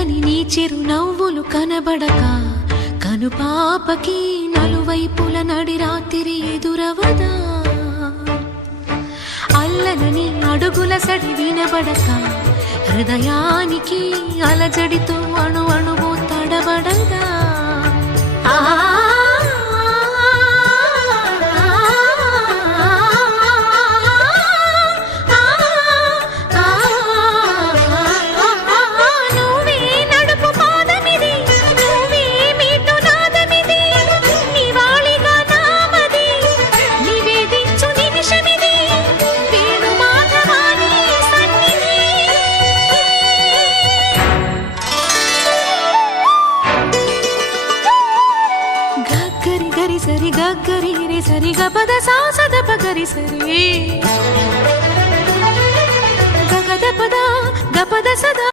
చల్లని నీ చిరునవ్వులు కనబడక కనుపాపకి నలువైపుల నడి రాత్రి ఎదురవదా అల్లలని అడుగుల సడి వినబడక హృదయానికి అలజడితో అణు అణువు తడబడదా గరి సరి గరి రే సరి గపద సా సద పగరి సరి గగద పద గపద సద